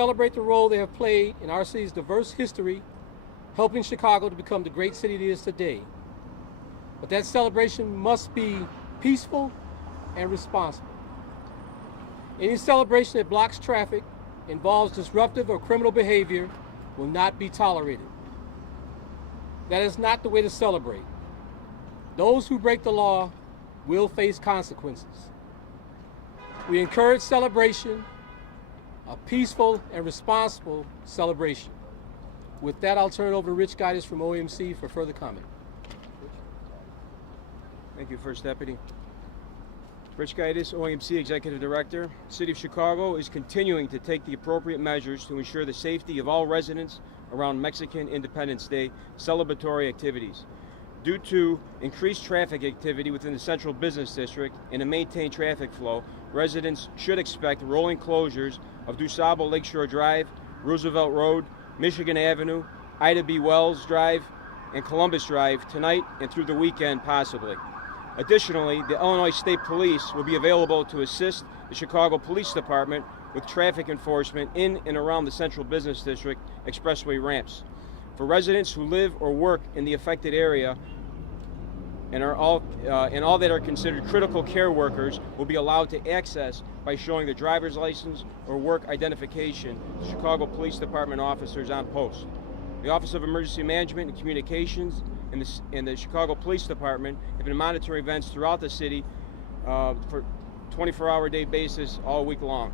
celebrate the role they have played in our city's diverse history, helping Chicago to become the great city it is today. But that celebration must be peaceful and responsible. Any celebration that blocks traffic, involves disruptive or criminal behavior, will not be tolerated. That is not the way to celebrate. Those who break the law will face consequences. We encourage celebration, a peaceful and responsible celebration. With that, I'll turn it over to Rich Guidis from OMC for further comment. Thank you, First Deputy. Rich Guidis, OMC Executive Director. The City of Chicago is continuing to take the appropriate measures to ensure the safety of all residents around Mexican Independence Day celebratory activities. Due to increased traffic activity within the Central Business District and to maintain traffic flow, residents should expect rolling closures of DuSable Lakeshore Drive, Roosevelt Road, Michigan Avenue, Ida B. Wells Drive, and Columbus Drive tonight and through the weekend possibly. Additionally, the Illinois State Police will be available to assist the Chicago Police Department with traffic enforcement in and around the Central Business District expressway ramps. For residents who live or work in the affected area and all that are considered critical care workers will be allowed to access by showing their driver's license or work identification to Chicago Police Department officers on post. The Office of Emergency Management and Communications and the Chicago Police Department have been monitoring events throughout the city for 24-hour-a-day basis all week long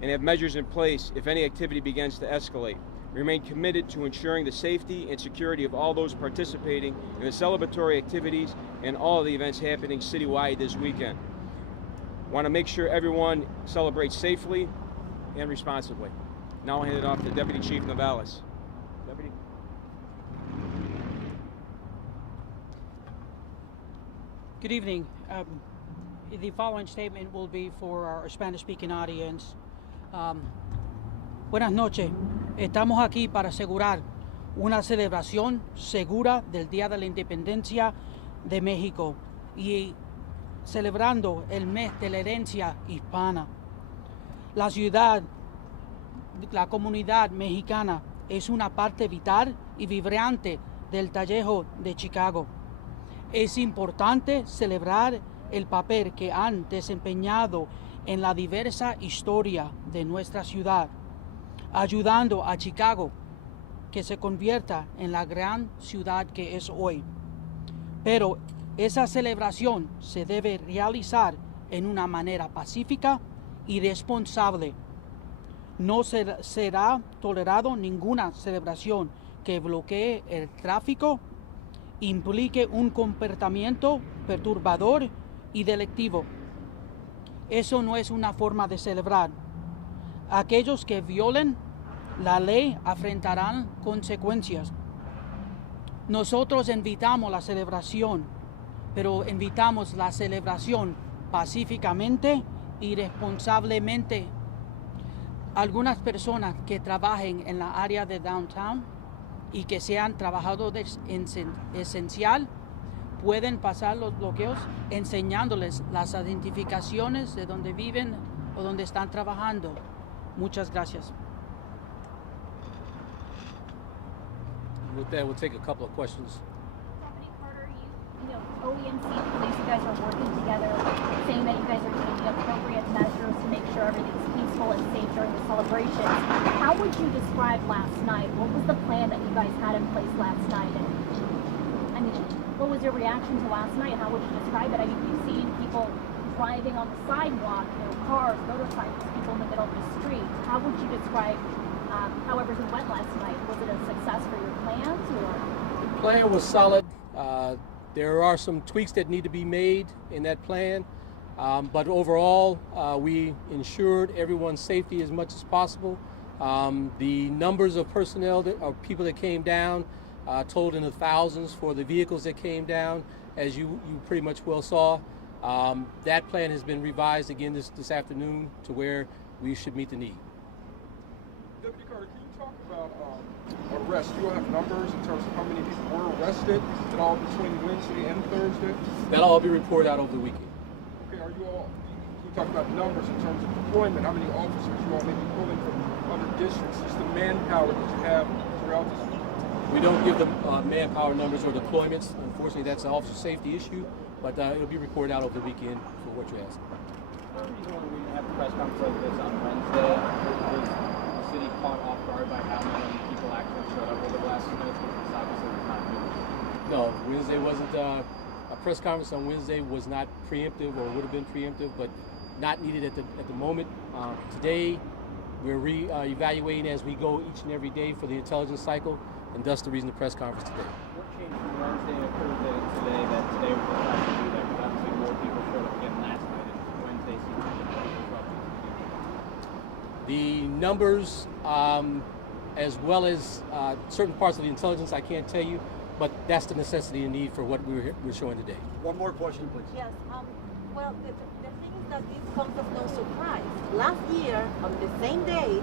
and have measures in place if any activity begins to escalate. We remain committed to ensuring the safety and security of all those participating in the celebratory activities and all of the events happening citywide this weekend. I want to make sure everyone celebrates safely and responsibly. Now I'll hand it off to Deputy Chief Navalis. Deputy. Good evening. The following statement will be for our Spanish-speaking audience. Buenas noches. Estamos aquí para asegurar una celebración segura del Día de la Independencia de México y celebrando el mes de la herencia hispana. La ciudad, la comunidad mexicana es una parte vital y vibrante del Tallejo de Chicago. Es importante celebrar el papel que han desempeñado en la diversa historia de nuestra ciudad, ayudando a Chicago que se convierta en la gran ciudad que es hoy. Pero esa celebración se debe realizar en una manera pacífica y responsable. No será tolerado ninguna celebración que bloquee el tráfico, implique un comportamiento perturbador y delictivo. Eso no es una forma de celebrar. Aquellos que violen la ley enfrentarán consecuencias. Nosotros invitamos la celebración, pero invitamos la celebración pacíficamente y responsablemente. Algunas personas que trabajen en la área de downtown y que sean trabajadores esencial pueden pasar los bloqueos enseñándoles las identificaciones de donde viven o donde están trabajando. Muchas gracias. With that, we'll take a couple of questions. Deputy Carter, OEMC police, you guys are working together, saying that you guys are taking appropriate measures to make sure everything's peaceful and safe during the celebrations. How would you describe last night? What was the plan that you guys had in place last night? And I mean, what was your reaction to last night? How would you describe it? I mean, you've seen people driving on the sidewalk, cars, motorcycles, people in the middle of the street. How would you describe how everything went last night? Was it a success for your plans, or? The plan was solid. There are some tweaks that need to be made in that plan, but overall, we ensured everyone's safety as much as possible. The numbers of personnel, of people that came down, totaled in the thousands for the vehicles that came down, as you pretty much well saw. That plan has been revised again this afternoon to where we should meet the need. Deputy Carter, can you talk about arrests? Do you have numbers in terms of how many people were arrested at all between Wednesday and Thursday? That'll all be reported out over the weekend. Okay, can you talk about numbers in terms of deployment? How many officers you all may be pulling from other districts, just the manpower that you have throughout this? We don't give them manpower numbers or deployments. Unfortunately, that's an officer safety issue, but it'll be reported out over the weekend for what you're asking. The reason why we didn't have a press conference like this on Wednesday was the city caught off guard by how many people actually showed up over the last few minutes, because obviously was not news. No, Wednesday wasn't, a press conference on Wednesday was not preemptive, or would have been preemptive, but not needed at the moment. Today, we're evaluating as we go each and every day for the intelligence cycle, and thus the reason the press conference today. What changed from Wednesday and Thursday to today that today was the time to do that? Because obviously more people showed up again last night, and Wednesday seems to be more disruptive. The numbers, as well as certain parts of the intelligence, I can't tell you, but that's the necessity and need for what we're showing today. One more question, please. Yes. Well, the thing is that this comes as no surprise. Last year, on the same day,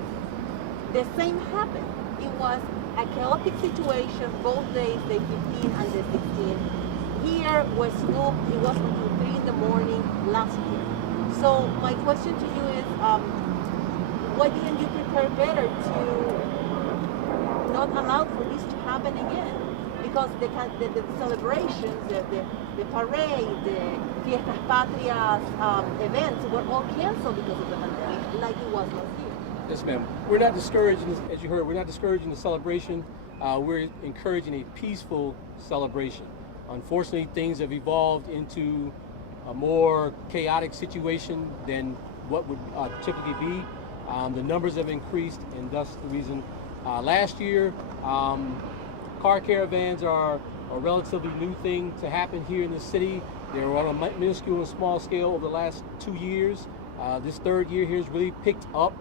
the same happened. It was a chaotic situation both days, the 15 and the 16. Here was no, it was until 3 in the morning last year. So my question to you is, why didn't you prepare better to not allow for this to happen again? Because the celebrations, the parade, the Fiestas Patrias events were all canceled because of the pandemic, like it was last year. Yes, ma'am. We're not discouraging, as you heard, we're not discouraging the celebration. We're encouraging a peaceful celebration. Unfortunately, things have evolved into a more chaotic situation than what would typically be. The numbers have increased, and thus the reason. Last year, car caravans are a relatively new thing to happen here in the city. They were on a minuscule and small scale over the last 2 years. This third year here has really picked up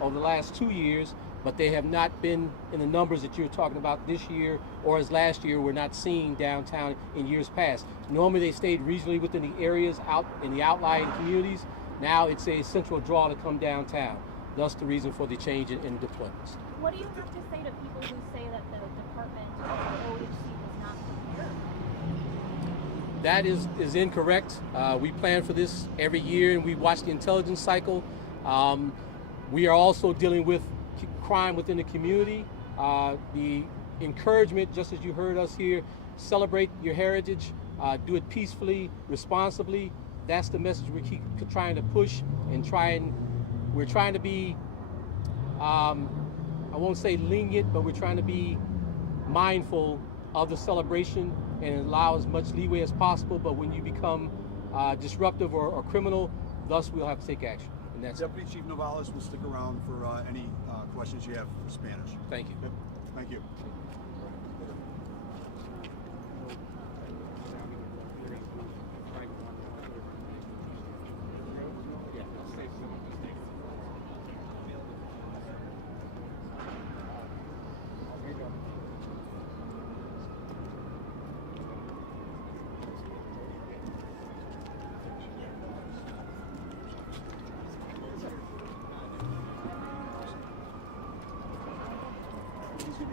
over the last 2 years, but they have not been in the numbers that you're talking about this year, or as last year we're not seeing downtown in years past. Normally they stayed regionally within the areas out in the outlying communities. Now it's a central draw to come downtown. Thus the reason for the change in deployments. What do you have to say to people who say that the department or the OHC was not prepared? That is incorrect. We plan for this every year, and we watch the intelligence cycle. We are also dealing with crime within the community. The encouragement, just as you heard us here, celebrate your heritage, do it peacefully, responsibly. That's the message we keep trying to push, and we're trying to be, I won't say lenient, but we're trying to be mindful of the celebration and allow as much leeway as possible. But when you become disruptive or criminal, thus we'll have to take action. And that's Deputy Chief Novales will stick around for any questions you have for Spanish. Thank you. Thank you. Easy to